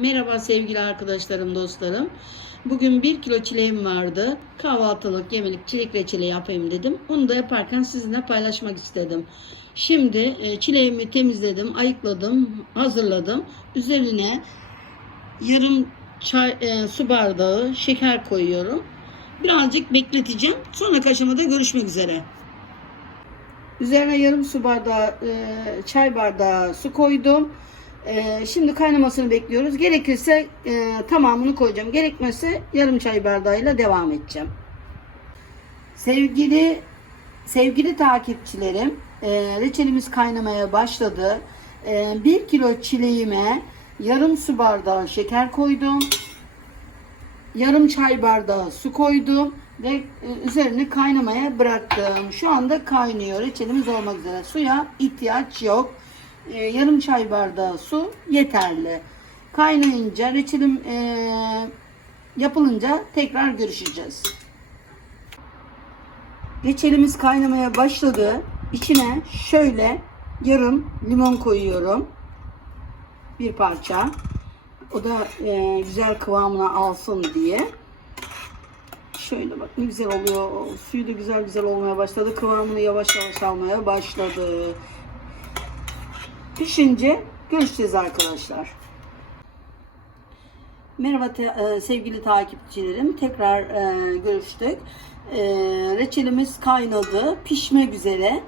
Merhaba sevgili arkadaşlarım, dostlarım. Bugün 1 kilo çileğim vardı. Kahvaltılık, yemelik çilek reçeli yapayım dedim. Onu da yaparken sizinle paylaşmak istedim. Şimdi e, çileğimi temizledim, ayıkladım, hazırladım. Üzerine yarım çay e, su bardağı şeker koyuyorum. Birazcık bekleteceğim. Sonraki aşamada görüşmek üzere. Üzerine yarım su bardağı e, çay bardağı su koydum. E, şimdi kaynamasını bekliyoruz. Gerekirse e, tamamını koyacağım. Gerekmezse yarım çay bardağıyla devam edeceğim. Sevgili sevgili takipçilerim, e, reçelimiz kaynamaya başladı. E, 1 kilo çileğime yarım su bardağı şeker koydum. Yarım çay bardağı su koydum ve e, üzerini kaynamaya bıraktım. Şu anda kaynıyor. Reçelimiz olmak üzere. Suya ihtiyaç yok. E, yarım çay bardağı su yeterli. Kaynayınca reçelim e, yapılınca tekrar görüşeceğiz. Reçelimiz kaynamaya başladı. İçine şöyle yarım limon koyuyorum. Bir parça. O da e, güzel kıvamına alsın diye. Şöyle bak ne güzel oluyor. Suyu da güzel güzel olmaya başladı. Kıvamını yavaş yavaş almaya başladı. Pişince görüşeceğiz arkadaşlar. Merhaba te- e, sevgili takipçilerim. Tekrar e, görüştük. E, reçelimiz kaynadı. Pişmek üzere.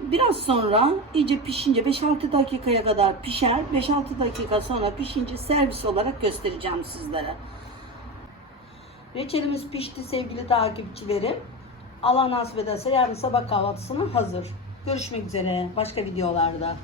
Biraz sonra iyice pişince 5-6 dakikaya kadar pişer. 5-6 dakika sonra pişince servis olarak göstereceğim sizlere. Reçelimiz pişti sevgili takipçilerim. Allah nasip ederse yarın sabah kahvaltısına hazır. Görüşmek üzere başka videolarda.